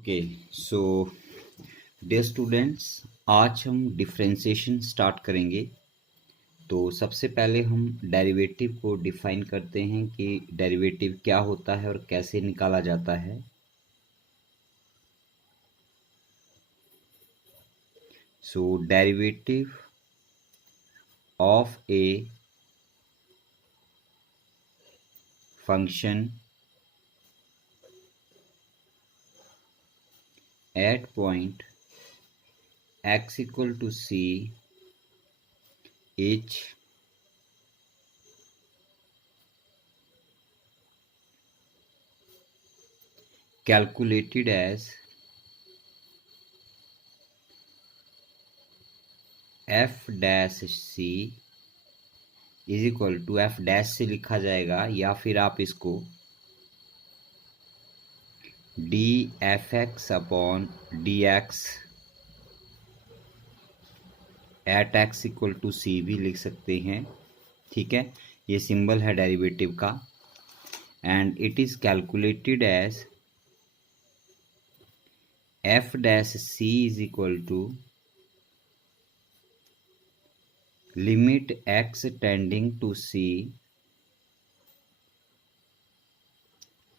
Okay so dear students, आज हम differentiation start करेंगे। तो सबसे पहले हम डेरिवेटिव को डिफाइन करते हैं कि डेरिवेटिव क्या होता है और कैसे निकाला जाता है। So derivative of a function at point x equal to c is calculated as f dash c is equal to f dash से लिखा जाएगा, या फिर आप इसको dfx upon dx at x equal to c भी लिख सकते हैं। ठीक है, ये सिंबल है डेरिवेटिव का। And it is calculated as f dash c is equal to limit x tending to c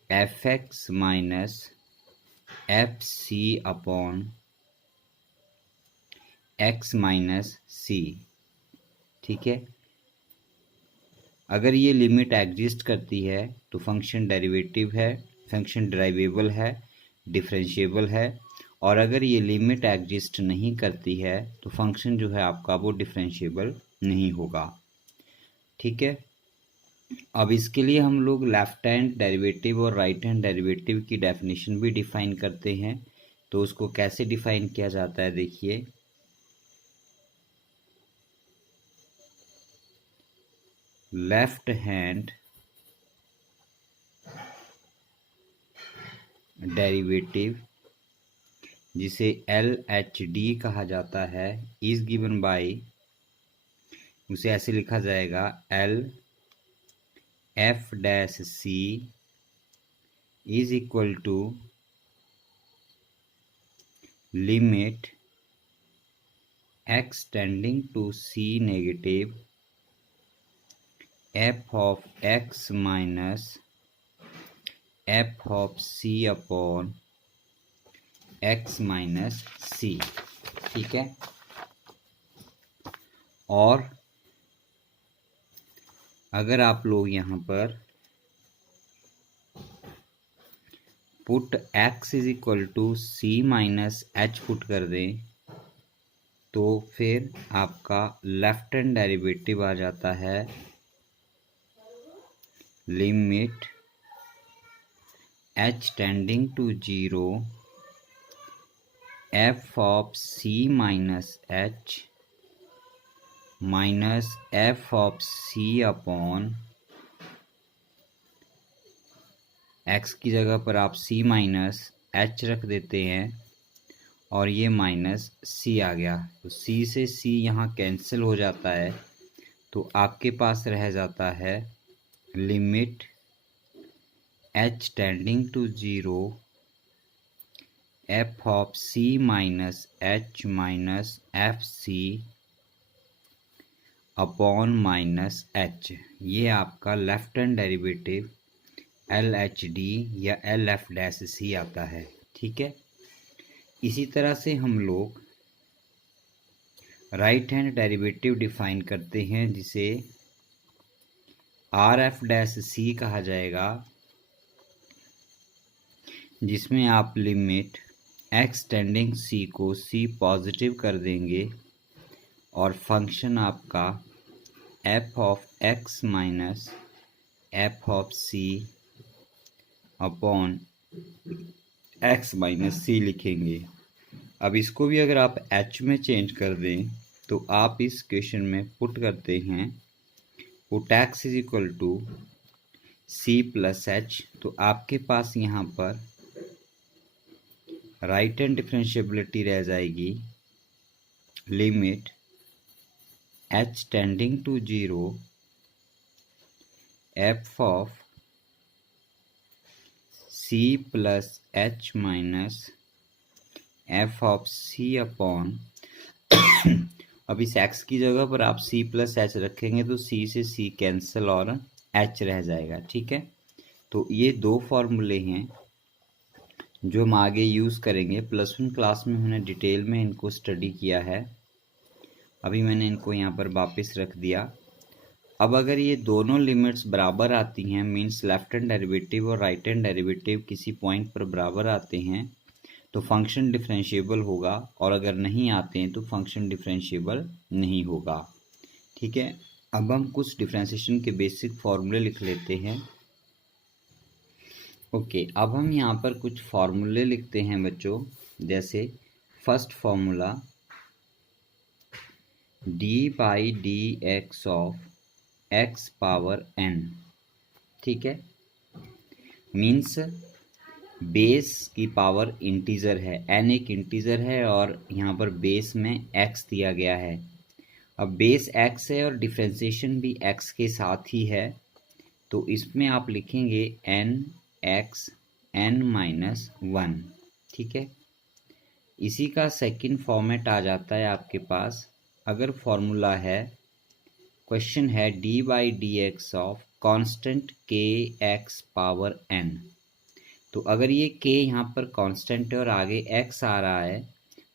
fx minus fc upon x minus c। ठीक है, अगर ये लिमिट एग्जिस्ट करती है तो फंक्शन डेरिवेटिव है, फंक्शन ड्राइवेबल है, डिफरेंशिएबल है। और अगर ये लिमिट एग्जिस्ट नहीं करती है तो फंक्शन जो है आपका वो डिफरेंशिएबल नहीं होगा। ठीक है, अब इसके लिए हम लोग लेफ्ट हैंड डेरिवेटिव और राइट हैंड डेरिवेटिव की डेफिनेशन भी डिफाइन करते हैं। तो उसको कैसे डिफाइन किया जाता है, देखिए। लेफ्ट हैंड डेरिवेटिव, जिसे LHD कहा जाता है, इज गिवन बाय, उसे ऐसे लिखा जाएगा L f dash c is equal to limit x tending to c negative f of x minus f of c upon x minus c। ठीक है, और अगर आप लोग यहाँ पर put x is equal to c minus h put कर दें तो फिर आपका लेफ्ट हैंड डेरिवेटिव आ जाता है limit h tending to 0 f of c minus h minus f of c upon x की जगह पर आप c माइनस h रख देते हैं और ये माइनस c आ गया। तो c से c यहाँ कैंसिल हो जाता है, तो आपके पास रह जाता है limit h tending to 0 f of c minus h minus f c upon minus h। ये आपका लेफ्ट हैंड डेरिवेटिव LHD या LF डैश C आता है। ठीक है, इसी तरह से हम लोग राइट हैंड डेरिवेटिव डिफाइन करते हैं, जिसे RF डैश C कहा जाएगा, जिसमें आप लिमिट x टेंडिंग c को c पॉजिटिव कर देंगे और फंक्शन आपका f of x minus f of c upon x minus c लिखेंगे। अब इसको भी अगर आप h में चेंज कर दें तो आप इस क्वेश्चन में पुट करते हैं put x is equal to c plus h। तो आपके पास यहाँ पर राइट हैंड डिफरेंशिएबिलिटी रह जाएगी limit h tending to 0 f of c plus h minus f of c upon अब इस x की जगह पर आप c प्लस एच रखेंगे तो c से c कैंसिल और h रह जाएगा। ठीक है, तो ये दो फॉर्मूले हैं जो हम आगे यूज़ करेंगे। +1 क्लास में हमने डिटेल में इनको स्टडी किया है, अभी मैंने इनको यहाँ पर वापस रख दिया। अब अगर ये दोनों लिमिट्स बराबर आती हैं, मीन्स लेफ्ट हैंड डेरिवेटिव और राइट हैंड डेरिवेटिव किसी पॉइंट पर बराबर आते हैं, तो फंक्शन डिफरेंशिएबल होगा, और अगर नहीं आते हैं तो फंक्शन डिफरेंशिएबल नहीं होगा। ठीक है, अब हम कुछ डिफरेंशिएशन के बेसिक फॉर्मूले लिख लेते हैं। ओके, अब हम यहाँ पर कुछ फॉर्मूले लिखते हैं बच्चों, जैसे first formula d/dx of x power n। ठीक है, मीन्स बेस की पावर इंटीजर है, n एक इंटीजर है और यहाँ पर बेस में x दिया गया है। अब बेस x है और डिफरेंशिएशन भी x के साथ ही है, तो इसमें आप लिखेंगे n(x) n-1। ठीक है, इसी का सेकंड फॉर्मेट आ जाता है आपके पास। अगर फॉर्मूला है, क्वेश्चन है d/dx of constant kx power n, तो अगर ये k यहाँ पर कांस्टेंट है और आगे x आ रहा है,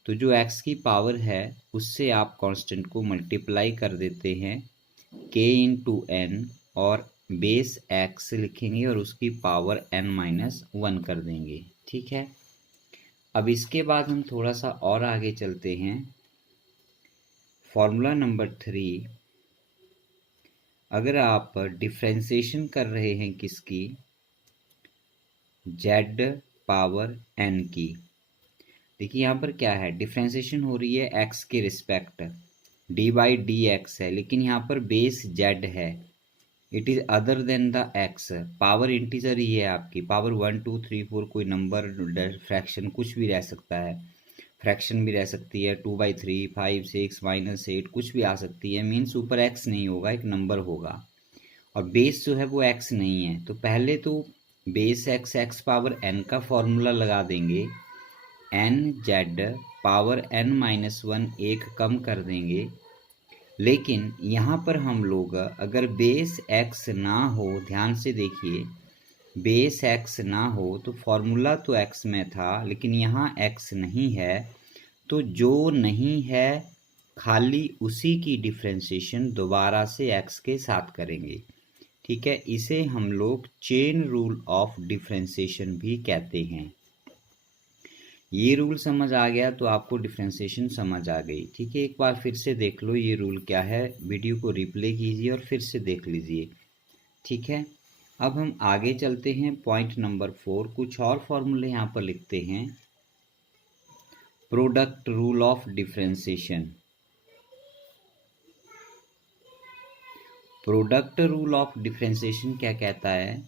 तो जो x की पावर है उससे आप कांस्टेंट को मल्टीप्लाई कर देते हैं k इंटू n और बेस x लिखेंगे और उसकी पावर n-1 कर देंगे। ठीक है, अब इसके बाद हम थोड़ा सा और आगे चलते हैं। फॉर्मूला नंबर 3, अगर आप डिफरेंशिएशन कर रहे हैं किसकी, z पावर n की, देखिए यहाँ पर क्या है, डिफरेंशिएशन हो रही है x के रिस्पेक्ट, d/dx है, लेकिन यहाँ पर बेस z है, it is other than the x, power integer ही है आपकी, पावर 1 2 3 4 कोई नंबर फ्रैक्शन कुछ भी रह सकता है, फ्रैक्शन भी रह सकती है, 2/3 5 6 -8 कुछ भी आ सकती है, मीन्स ऊपर x नहीं होगा, एक नंबर होगा, और बेस जो है वो x नहीं है। तो पहले तो बेस x पावर n का फॉर्मूला लगा देंगे, n(z) पावर n-1 एक कम कर देंगे। लेकिन यहाँ पर हम लोग अगर बेस x ना हो, ध्यान से देखिए, बेस x ना हो तो फॉर्मूला तो x में था, लेकिन यहाँ x नहीं है, तो जो नहीं है खाली उसी की डिफरेंशिएशन दोबारा से x के साथ करेंगे। ठीक है, इसे हम लोग चेन रूल ऑफ डिफरेंशिएशन भी कहते हैं। ये रूल समझ आ गया तो आपको डिफरेंशिएशन समझ आ गई। ठीक है, एक बार फिर से देख लो ये रूल क्या है, वीडियो को रिप्ले कीजिए और फिर से देख लीजिए। ठीक है, अब हम आगे चलते हैं। पॉइंट नंबर 4, कुछ और फॉर्मूले यहाँ पर लिखते हैं। Product rule of differentiation, product rule of differentiation क्या कहता है,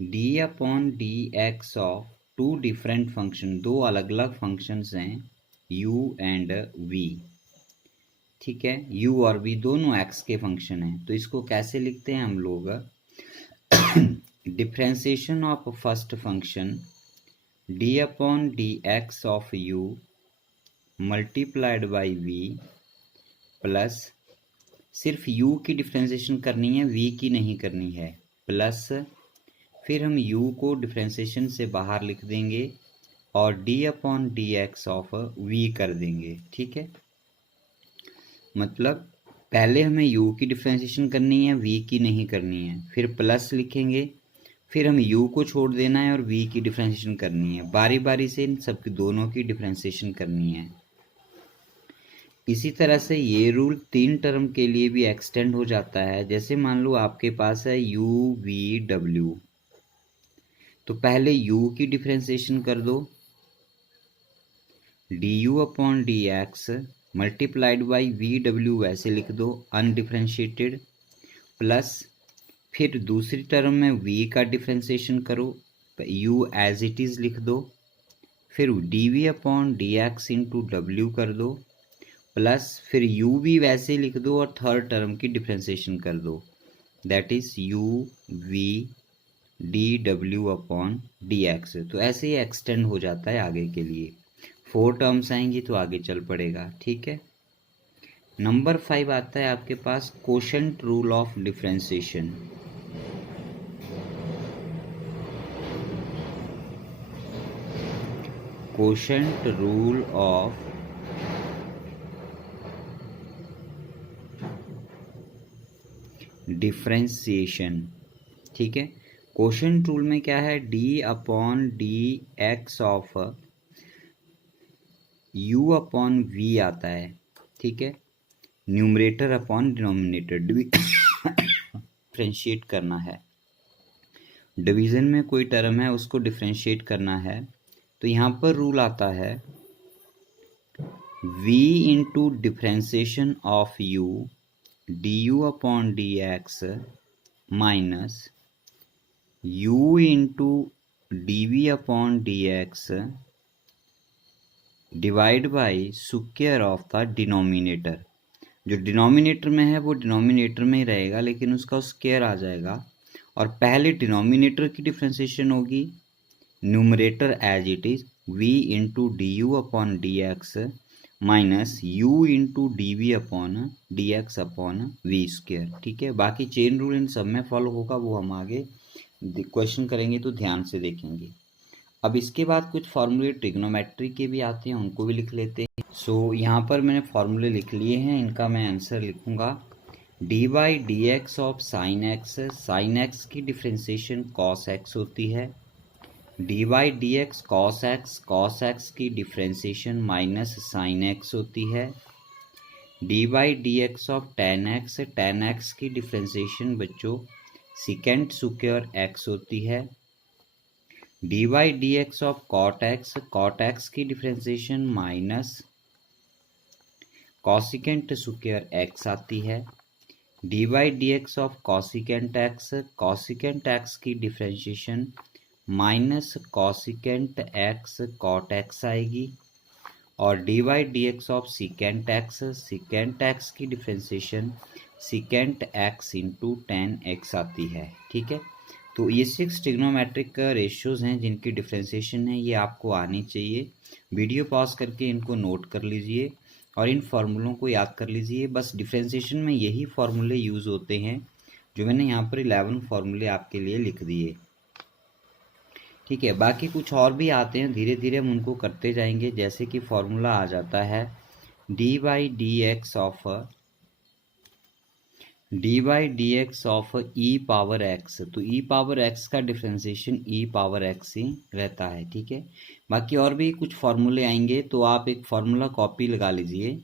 d/dx of to different function, दो अलग अलग फंक्शंस हैं u एंड v। ठीक है, u और v दोनों x के फंक्शन हैं, तो इसको कैसे लिखते हैं हम लोग, differentiation of first function d/dx of u multiplied by v plus, सिर्फ u की डिफरेंशिएशन करनी है, v की नहीं करनी है, प्लस फिर हम u को डिफरेंशिएशन से बाहर लिख देंगे और d/dx ऑफ v कर देंगे। ठीक है, मतलब पहले हमें u की डिफरेंशिएशन करनी है, v की नहीं करनी है, फिर प्लस लिखेंगे, फिर हम u को छोड़ देना है और v की डिफरेंशिएशन करनी है, बारी बारी से इन सब दोनों की डिफरेंशिएशन करनी है। इसी तरह से ये रूल 3 टर्म के लिए भी एक्सटेंड हो जाता है। जैसे मान लो आपके पास है u v w, तो पहले u की डिफरेंशिएशन कर दो, du/dx मल्टीप्लाइड बाई vw वैसे लिख दो अनडिफरेंशिएटेड, प्लस फिर दूसरी टर्म में v का डिफरेंशिएशन करो, u एज इट इज़ लिख दो, फिर dv/dx इंटू w कर दो, प्लस फिर u भी वैसे लिख दो और थर्ड टर्म की डिफरेंशिएशन कर दो, that is u v dw/dx। तो ऐसे ही एक्सटेंड हो जाता है आगे के लिए। 4 टर्म्स आएंगी तो आगे चल पड़ेगा, ठीक है। नंबर 5 आता है आपके पास quotient rule of differentiation. Quotient rule of differentiation, ठीक है। कोशेंट रूल में क्या है, d upon d x of u upon v आता है, ठीक है। न्यूमरेटर अपॉन डिनोमिनेटर डिफरेंशिएट करना है। डिवीजन में कोई टर्म है उसको डिफरेंशिएट करना है, तो यहाँ पर रूल आता है v into differentiation of u d u upon d x minus u into d v upon d x divide by square of the denominator. जो डिनोमिनेटर में है वो डिनोमिनेटर में ही रहेगा, लेकिन उसका स्क्वायर आ जाएगा। और पहले डिनोमिनेटर की डिफरेंशिएशन होगी, numerator as it is v into d u upon d x minus u into d v upon d x upon वी स्क्वायर, ठीक है। बाकी चेन रूल इन सब में फॉलो होगा, वो हम आगे क्वेश्चन करेंगे तो ध्यान से देखेंगे। अब इसके बाद कुछ फॉर्मूले ट्रिग्नोमेट्री के भी आते हैं, उनको भी लिख लेते हैं। सो यहाँ पर मैंने फॉर्मूले लिख लिए हैं, इनका मैं आंसर लिखूंगा। D by d x of sine x की डिफ्रेंसिएशन कॉस एक्स होती है। D by d x cos x की डिफ्रेंसिएशन माइनस साइन एक्स होती है। D by d x of tan x की डिफ्रेंसिएशन बच्चों सिकेंट स्क्वायर एक्स होती है। D by d x of cot x की differentiation minus cosecant square x आती है। D by d x of cosecant x की differentiation minus cosecant x cot x आएगी। और d by d x of secant x की differentiation secant x into tan x आती है, ठीक है। तो ये 6 ट्रिग्नोमेट्रिक रेशियोज हैं जिनकी डिफ्रेंशिएशन है, ये आपको आनी चाहिए। वीडियो पॉज करके इनको नोट कर लीजिए और इन फार्मूलों को याद कर लीजिए। बस डिफ्रेंशिएशन में यही फार्मूले यूज़ होते हैं जो मैंने यहाँ पर 11 फार्मूले आपके लिए लिख दिए, ठीक है। बाकी कुछ और भी आते हैं, धीरे धीरे हम उनको करते जाएंगे। जैसे कि फार्मूला आ जाता है d by d x of E power x, तो ई पावर एक्स का डिफ्रेंशिएशन ई पावर एक्स ही रहता है, ठीक है। बाकी और भी कुछ फार्मूले आएंगे, तो आप एक फार्मूला कॉपी लगा लीजिए,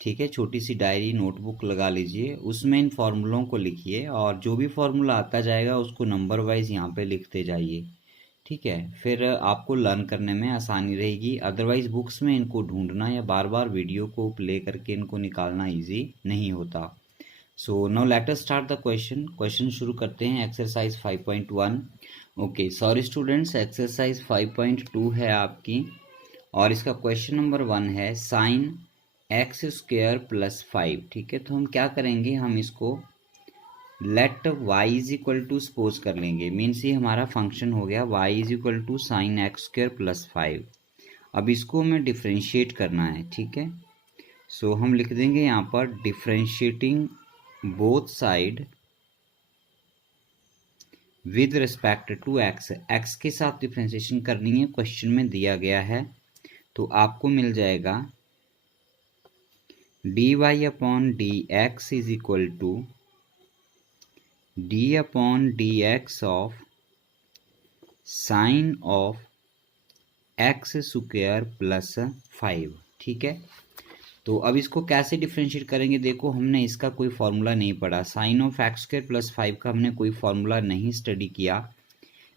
ठीक है। छोटी सी डायरी नोटबुक लगा लीजिए, उसमें इन फार्मूलों को लिखिए और जो भी फार्मूला आता जाएगा उसको नंबर वाइज यहाँ पे लिखते जाइए, ठीक है। फिर आपको लर्न करने में आसानी रहेगी। अदरवाइज बुक्स में इनको ढूंढना या बार बार वीडियो को प्ले करके इनको निकालना ईजी नहीं होता। So now let us start the question शुरू करते हैं। Exercise 5.1। Okay sorry students, exercise 5.2 है आपकी और इसका क्वेश्चन नंबर 1 है साइन एक्स स्क्वायर प्लस 5, ठीक है। तो हम क्या करेंगे, हम इसको let y is equal to suppose कर लेंगे, मीन्स ये हमारा फंक्शन हो गया y is equal to sine x square plus 5। अब इसको हमें डिफ्रेंशिएट करना है, ठीक है। सो हम लिख देंगे यहाँ पर differentiating both side with respect to x के साथ डिफ्रेंशिएशन करनी है, क्वेश्चन में दिया गया है। तो आपको मिल जाएगा d y upon d x is equal to d upon d x of sine of x square plus 5, ठीक है। तो अब इसको कैसे डिफ्रेंशिएट करेंगे, देखो हमने इसका कोई फार्मूला नहीं पढ़ा, sine of x square plus 5 का हमने कोई फार्मूला नहीं स्टडी किया,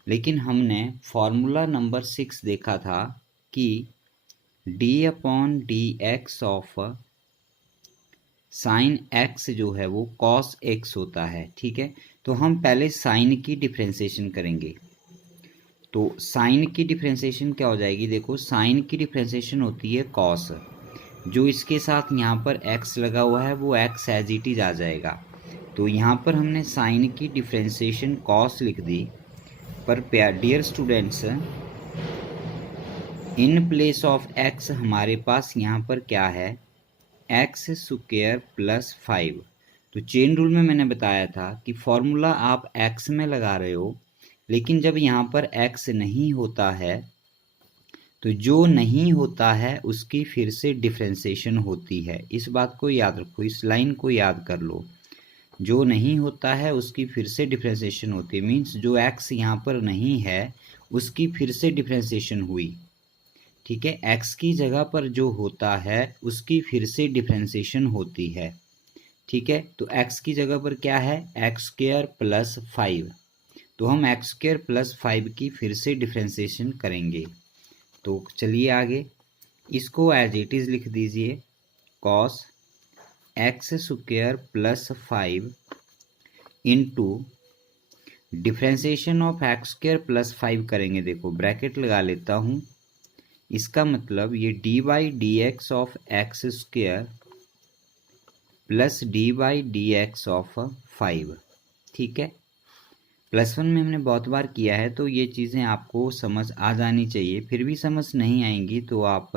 लेकिन हमने फार्मूला नंबर 6 देखा था कि D upon d x of sine x जो है वो कॉस एक्स होता है, ठीक है। तो हम पहले साइन की डिफ्रेंशिएशन करेंगे। तो साइन की डिफ्रेंशिएशन क्या हो जाएगी, देखो साइन की डिफ्रेंशिएशन होती है कॉस, जो इसके साथ यहाँ पर x लगा हुआ है वो x एज इट इज आ जाएगा। तो यहाँ पर हमने साइन की डिफ्रेंशिएशन कॉस लिख दी, पर dear students in place of x हमारे पास यहाँ पर क्या है, एक्स स्क्वायर प्लस 5। तो चेन रूल में मैंने बताया था कि फॉर्मूला आप एक्स में लगा रहे हो, लेकिन जब यहाँ पर एक्स नहीं होता है तो जो नहीं होता है उसकी फिर से डिफ्रेंसिएशन होती है। इस बात को याद रखो, इस लाइन को याद कर लो। जो नहीं होता है उसकी फिर से डिफ्रेंसिएशन होती है, मीन्स जो एक्स यहाँ पर नहीं है उसकी फिर से डिफ्रेंसिएशन हुई। ठीक है, एक्स की जगह पर जो होता है उसकी फिर से डिफ्रेंसिएशन होती है। ठीक है, तो एक्स की जगह पर क्या है, एक्स स्क्वायर प्लस 5। तो हम एक्स स्क्वायर प्लस 5 की फिर से डिफ्रेंसिएशन करेंगे। तो चलिए आगे, इसको एज इट इज़ लिख दीजिए, cos x square plus 5 into differentiation of x square plus 5 करेंगे। देखो ब्रैकेट लगा लेता हूँ, इसका मतलब ये D by d x of x square plus D by d x of 5। ठीक है, +1 में हमने बहुत बार किया है तो ये चीज़ें आपको समझ आ जानी चाहिए। फिर भी समझ नहीं आएंगी तो आप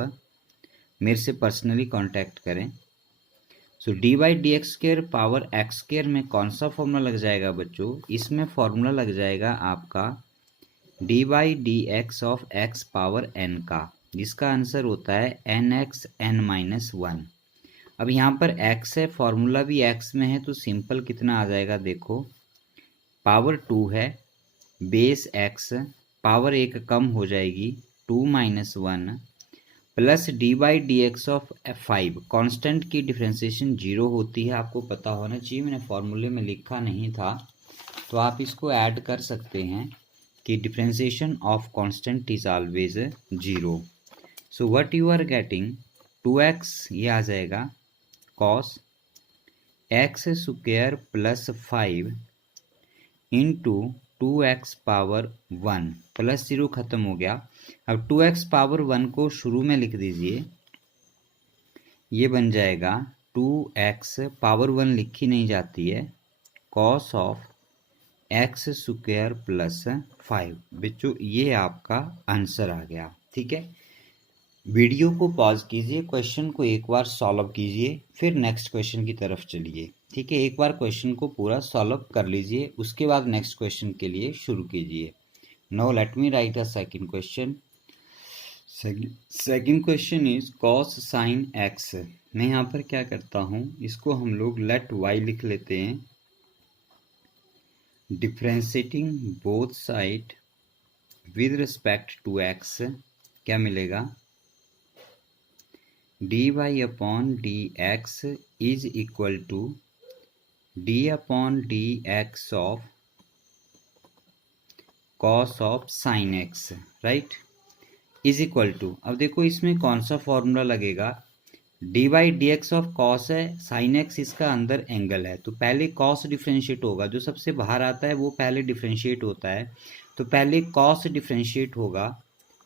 मेरे से पर्सनली कांटेक्ट करें। So d by d x square power x square में कौन सा फॉर्मूला लग जाएगा बच्चों, इसमें फॉर्मूला लग जाएगा आपका d by d x of x power n का, जिसका आंसर होता है एन एक्स एन माइनस 1। अब यहाँ पर x है, फॉर्मूला भी x में है, तो सिंपल कितना आ जाएगा, देखो पावर 2 है, बेस x, पावर 1 कम हो जाएगी 2 minus 1 plus D by d x of 5। Constant की डिफ्रेंसिएशन 0 होती है, आपको पता होना चाहिए, मैंने फॉर्मूले में लिखा नहीं था तो आप इसको ऐड कर सकते हैं कि differentiation of constant is always 0। So what you are getting, 2x ये आ जाएगा cos x square plus 5 into 2x power 1 plus 0 खत्म हो गया। अब 2x पावर 1 को शुरू में लिख दीजिए, ये बन जाएगा 2x पावर 1 लिखी नहीं जाती है, cos of x square plus 5। बच्चों ये आपका आंसर आ गया। ठीक है, वीडियो को पॉज कीजिए, क्वेश्चन को एक बार सॉल्व कीजिए, फिर नेक्स्ट क्वेश्चन की तरफ चलिए। ठीक है, एक बार क्वेश्चन को पूरा सॉल्व कर लीजिए, उसके बाद नेक्स्ट क्वेश्चन के लिए शुरू कीजिए। Now let me right a second question. Second question is cos sine x. मैं यहाँ पर क्या करता हूँ, इसको हम लोग लेट वाई लिख लेते हैं। Differentiating both side with respect to x, क्या मिलेगा, d y upon d x is equal to d upon d x of cos of sine x, right, is equal to. अब देखो इसमें कौन सा फॉर्मूला लगेगा, d by d x of cos है, साइन एक्स इसका अंदर एंगल है, तो पहले कॉस डिफ्रेंशिएट होगा, जो सबसे बाहर आता है वो पहले डिफ्रेंशिएट होता है, तो पहले कॉस डिफ्रेंशिएट होगा।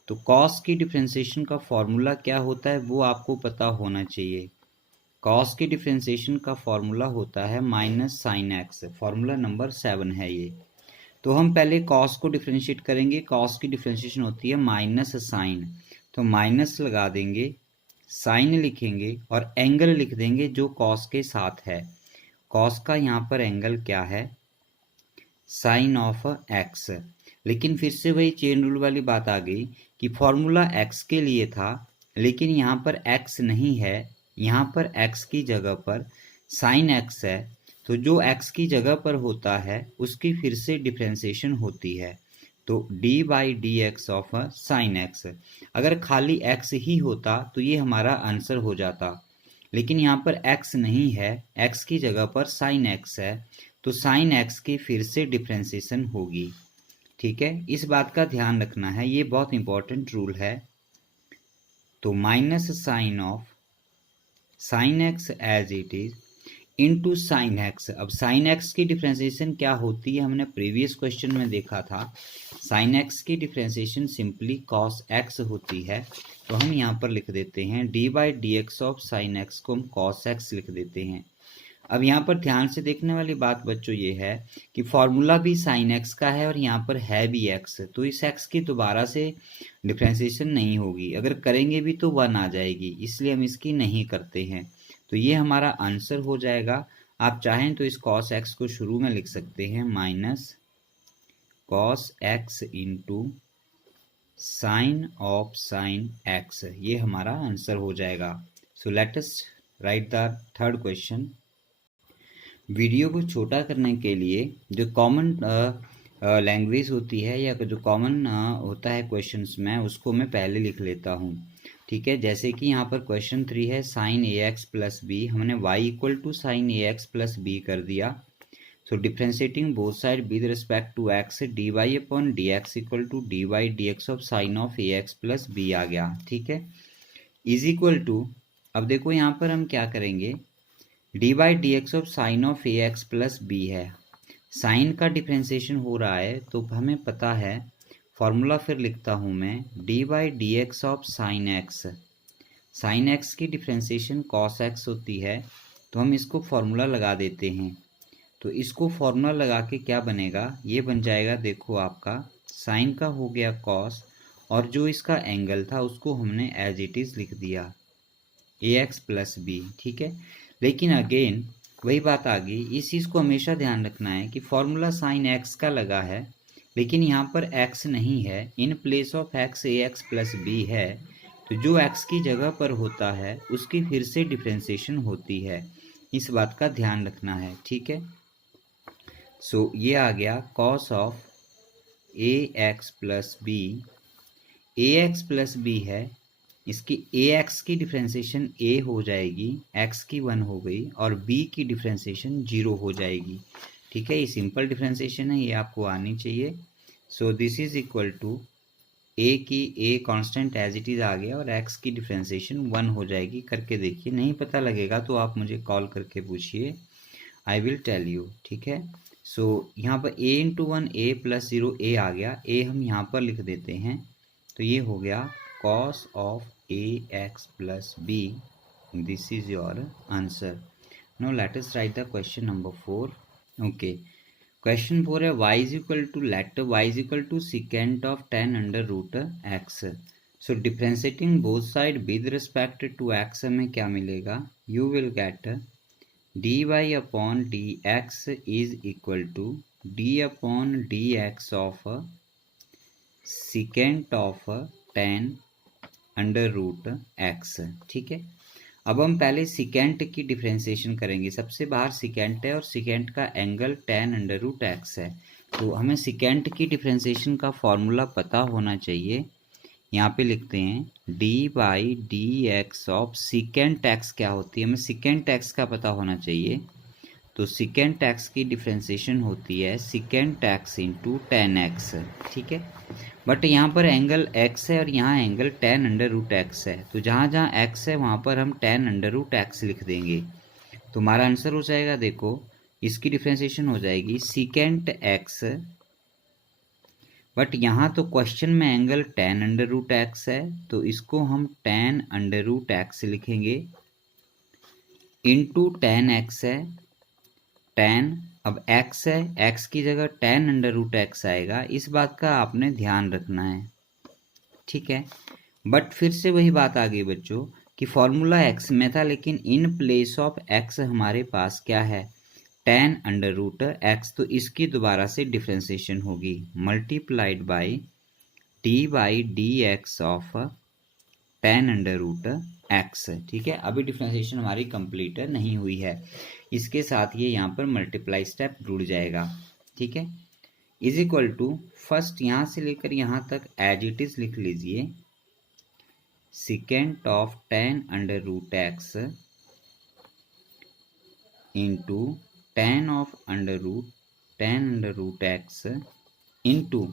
तो कॉस की डिफ्रेंशिएशन का फॉर्मूला क्या होता है वो आपको पता होना चाहिए। कॉस की डिफ्रेंशिएशन का फॉर्मूला होता है minus sine x, formula number 7 है ये। तो हम पहले कॉस को डिफ्रेंशिएट करेंगे, कॉस की डिफ्रेंशिएशन होती है माइनस साइन, तो माइनस लगा देंगे, साइन लिखेंगे और एंगल लिख देंगे जो कॉस के साथ है। कॉस का यहाँ पर एंगल क्या है, साइन ऑफ एक्स। लेकिन फिर से वही चेन रूल वाली बात आ गई कि फॉर्मूला एक्स के लिए था, लेकिन यहाँ पर एक्स नहीं है, यहाँ पर एक्स की जगह पर साइन एक्स है, तो जो एक्स की जगह पर होता है उसकी फिर से डिफ्रेंसिएशन होती है, तो D by d x of sine x. अगर खाली एक्स ही होता तो ये हमारा आंसर हो जाता, लेकिन यहाँ पर एक्स नहीं है, एक्स की जगह पर साइन एक्स है, तो साइन एक्स की फिर से डिफ्रेंसिएशन होगी। ठीक है, इस बात का ध्यान रखना है, ये बहुत इंपॉर्टेंट रूल है। तो minus sine of sine x as it is into sine x. अब साइन एक्स की डिफ्रेंसिएशन क्या होती है, हमने प्रीवियस क्वेश्चन में देखा था, साइन एक्स की डिफ्रेंसिएशन सिंपली कॉस एक्स होती है, तो हम यहाँ पर लिख देते हैं d by d x of sine x को हम कॉस एक्स लिख देते हैं। अब यहाँ पर ध्यान से देखने वाली बात बच्चों ये है कि फॉर्मूला भी साइन एक्स का है और यहाँ पर है भी एक्स, तो इस एक्स की दोबारा से डिफ्रेंसिएशन नहीं होगी, अगर करेंगे भी तो 1 आ जाएगी, इसलिए हम इसकी नहीं करते हैं। तो ये हमारा आंसर हो जाएगा। आप चाहें तो इस कॉस एक्स को शुरू में लिख सकते हैं minus cos x into sine of sine x, ये हमारा आंसर हो जाएगा। So let us right the third question. Video को छोटा करने के लिए जो कॉमन लैंग्वेज होती है या जो कॉमन होता है क्वेश्चंस में, उसको मैं पहले लिख लेता हूँ। ठीक है, जैसे कि यहाँ पर क्वेश्चन 3 है sine a x plus b, हमने y equal to sine a x plus b कर दिया। So differentiating both side with respect to x, d y upon d x equal to d y d x of sine of a x plus b आ गया। ठीक है, is equal to, अब देखो यहाँ पर हम क्या करेंगे, d by d x of sine of a x plus b है, साइन का डिफ्रेंसिएशन हो रहा है तो हमें पता है, फॉर्मूला फिर लिखता हूँ मैं, D by d x of sine x, sign x की डिफ्रेंसिएशन कॉस एक्स होती है, तो हम इसको फॉर्मूला लगा देते हैं। तो इसको फॉर्मूला लगा के क्या बनेगा, ये बन जाएगा, देखो आपका साइन का हो गया कॉस, और जो इसका एंगल था उसको हमने एज इट इज़ लिख दिया ए एक्स प्लस बी। ठीक है, लेकिन अगेन वही बात आ गई, इस चीज़ को हमेशा ध्यान रखना है कि फॉर्मूला साइन एक्स का लगा है, लेकिन यहाँ पर एक्स नहीं है, in place of x a x plus b है, तो जो एक्स की जगह पर होता है उसकी फिर से डिफ्रेंसिएशन होती है, इस बात का ध्यान रखना है। ठीक है, सो ये आ गया cos of a x plus b, a x plus b है, इसकी ए एक्स की डिफ्रेंसिएशन ए हो जाएगी, एक्स की 1 हो गई, और बी की डिफ्रेंसिएशन 0 हो जाएगी। ठीक है, ये सिंपल डिफ्रेंसिएशन है, ये आपको आनी चाहिए। So this is equal to a की a constant as it is आ गया, और एक्स की डिफ्रेंसिएशन 1 हो जाएगी। करके देखिए, नहीं पता लगेगा तो आप मुझे कॉल करके पूछिए, आई विल टेल यू। ठीक है, सो यहाँ पर ए इंटू 1 ए प्लस 0 ए आ गया, ए हम यहाँ पर लिख देते हैं, तो ये हो गया cos of ax plus b. This is your answer. Now let us write the question number 4. Okay, question 4 है y is equal to, let y is equal to secant of tan under root x. So differentiating both side with respect to x हमें क्या मिलेगा, you will get dy upon dx is equal to d upon dx of secant of tan under root x. ठीक है, अब हम पहले secant की differentiation करेंगे, सबसे बाहर सिकेंट है और सिकेंट का angle tan under root x है, तो हमें सिकेंट की डिफ्रेंसिएशन का फॉर्मूला पता होना चाहिए। यहाँ पे लिखते हैं d by d x of secant x क्या होती है, हमें सिकेंट एक्स का पता होना चाहिए, तो सिकेंट एक्स की डिफ्रेंसिएशन होती है secant x into tan x. ठीक है, बट यहाँ पर एंगल x है और यहाँ angle tan under root x है, तो जहाँ जहाँ x है वहाँ पर हम tan अंडर रूट एक्स लिख देंगे, तो हमारा आंसर हो जाएगा, देखो इसकी डिफ्रेंसिएशन हो जाएगी सिकेंट x, बट यहाँ तो क्वेश्चन में angle tan under root x है, तो इसको हम tan अंडर रूट एक्स लिखेंगे, इंटू tan x है, tan, अब x है, x की जगह tan अंडर रूट एक्स आएगा, इस बात का आपने ध्यान रखना है। ठीक है, बट फिर से वही बात आ गई बच्चों कि फॉर्मूला x में था, लेकिन इन प्लेस ऑफ x हमारे पास क्या है, tan अंडर रूट एक्स, तो इसकी दोबारा से डिफ्रेंसिएशन होगी, multiplied by d by d x of tan under root x. ठीक है, अभी डिफ्रेंसिएशन हमारी कंप्लीट नहीं हुई है, इसके साथ ये यहाँ पर मल्टीप्लाई स्टेप जुड़ जाएगा। ठीक है, इज इक्वल टू, फर्स्ट यहाँ से लेकर यहाँ तक एज इट इज लिख लीजिए, secant of tan under root x into tan of under root x into,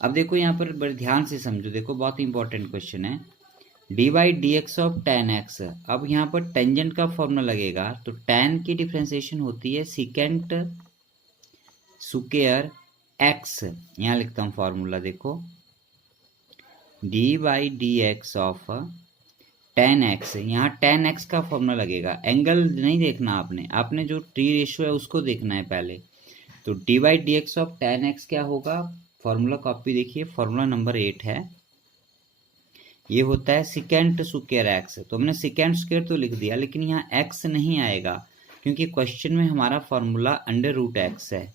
अब देखो यहाँ पर बड़े ध्यान से समझो, देखो बहुत इंपॉर्टेंट क्वेश्चन है, d by d x of tan x, अब यहाँ पर टेंजेंट का फॉर्मूला लगेगा, तो tan की डिफ्रेंसिएशन होती है सिकेंट स्क्वायर एक्स, यहाँ लिखता हूँ फॉर्मूला, देखो d by d x of 10x, यहाँ 10x का फॉर्मूला लगेगा, एंगल नहीं देखना आपने जो टी रेशियो है उसको देखना है पहले। तो D by d x of 10x क्या होगा, फॉर्मूला कॉपी देखिए, फॉर्मूला नंबर 8 है, ये होता है सिकेंट स्क्वायर एक्स। तो हमने सिकेंट स्क्वायर तो लिख दिया, लेकिन यहाँ एक्स नहीं आएगा क्योंकि क्वेश्चन में हमारा फॉर्मूला अंडर रूट एक्स है,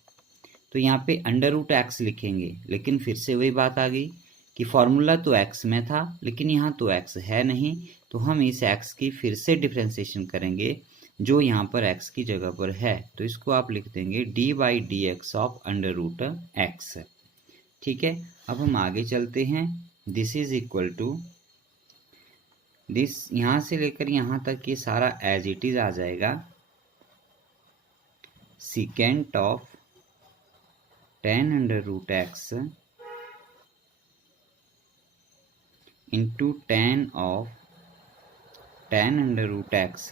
तो यहाँ पे अंडर रूट एक्स लिखेंगे। लेकिन फिर से वही बात आ गई कि फॉर्मूला तो एक्स में था लेकिन यहाँ तो एक्स है नहीं, तो हम इस एक्स की फिर से डिफ्रेंसिएशन करेंगे जो यहाँ पर एक्स की जगह पर है। तो इसको आप लिख देंगे d by d x of under root x. ठीक है, अब हम आगे चलते हैं। This is equal to this, यहाँ से लेकर यहाँ तक ये सारा एज इट इज आ जाएगा, secant of 10 under root x into 10 of 10 under root x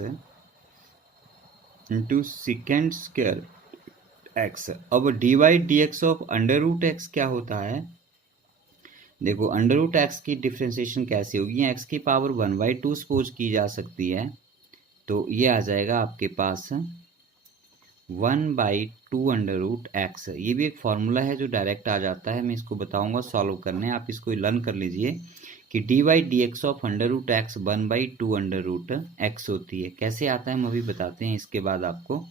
into secant square x. अब d by d x of under root x क्या होता है, देखो अंडर रूट एक्स की डिफ्रेंसिएशन कैसे होगी, एक्स की पावर 1/2 सपोज की जा सकती है, तो ये आ जाएगा आपके पास 1/2 अंडर रूट एक्स। ये भी एक फॉर्मूला है जो डायरेक्ट आ जाता है, मैं इसको बताऊंगा सॉल्व करने, आप इसको लर्न कर लीजिए कि d by d x of under root x 1/2 under root x होती है। कैसे आता है हम अभी बताते हैं इसके बाद आपको।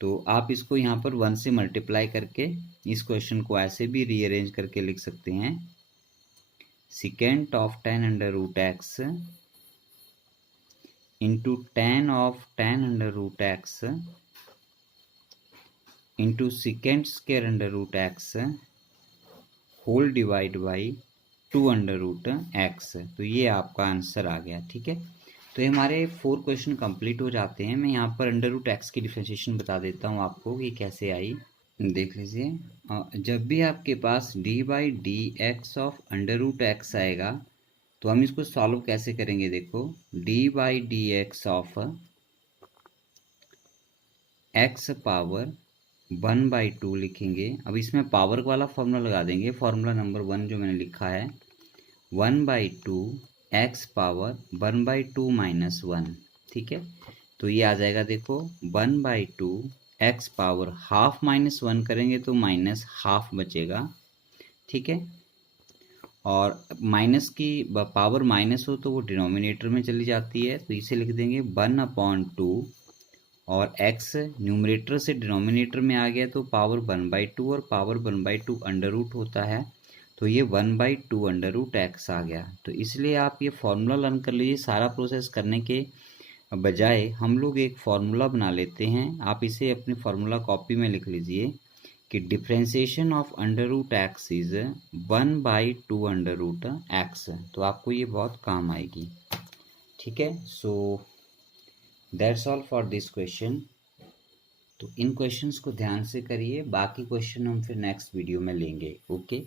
तो आप इसको यहाँ पर 1 से मल्टीप्लाई करके इस क्वेश्चन को ऐसे भी रीअरेंज करके लिख सकते हैं, secant of 10 under root x into 10 of 10 under root x into secant square under root x whole divide by 2 under root x. तो ये आपका आंसर आ गया। ठीक है, तो ये हमारे 4 क्वेश्चन कंप्लीट हो जाते हैं। मैं यहाँ पर अंडर रूट एक्स की डिफरेंशिएशन बता देता हूँ आपको कि कैसे आई, देख लीजिए। जब भी आपके पास d by d x of under root x आएगा तो हम इसको सॉल्व कैसे करेंगे, देखो d by d x of x power 1/2 लिखेंगे। अब इसमें पावर वाला फॉर्मूला लगा देंगे, फॉर्मूला नंबर 1 जो मैंने लिखा है 1/2 एक्स पावर 1/2 माइनस 1। ठीक है, तो ये आ जाएगा देखो 1/2 एक्स पावर हाफ माइनस 1 करेंगे तो माइनस हाफ बचेगा। ठीक है, और माइनस की पावर माइनस हो तो वो डिनोमिनेटर में चली जाती है, तो इसे लिख देंगे 1/2 और x न्यूमरेटर से डिनोमिनेटर में आ गया तो पावर 1/2 और पावर 1/2 अंडर रूट होता है, तो ये 1/2 अंडर रूट एक्स आ गया। तो इसलिए आप ये फॉर्मूला लर्न कर लीजिए। सारा प्रोसेस करने के बजाय हम लोग एक फार्मूला बना लेते हैं, आप इसे अपने फार्मूला कॉपी में लिख लीजिए कि differentiation of under root x is 1/2 under root x. तो आपको ये बहुत काम आएगी। ठीक है, so that's all for this question. तो इन क्वेश्चंस को ध्यान से करिए, बाकी क्वेश्चन हम फिर नेक्स्ट वीडियो में लेंगे। ओके।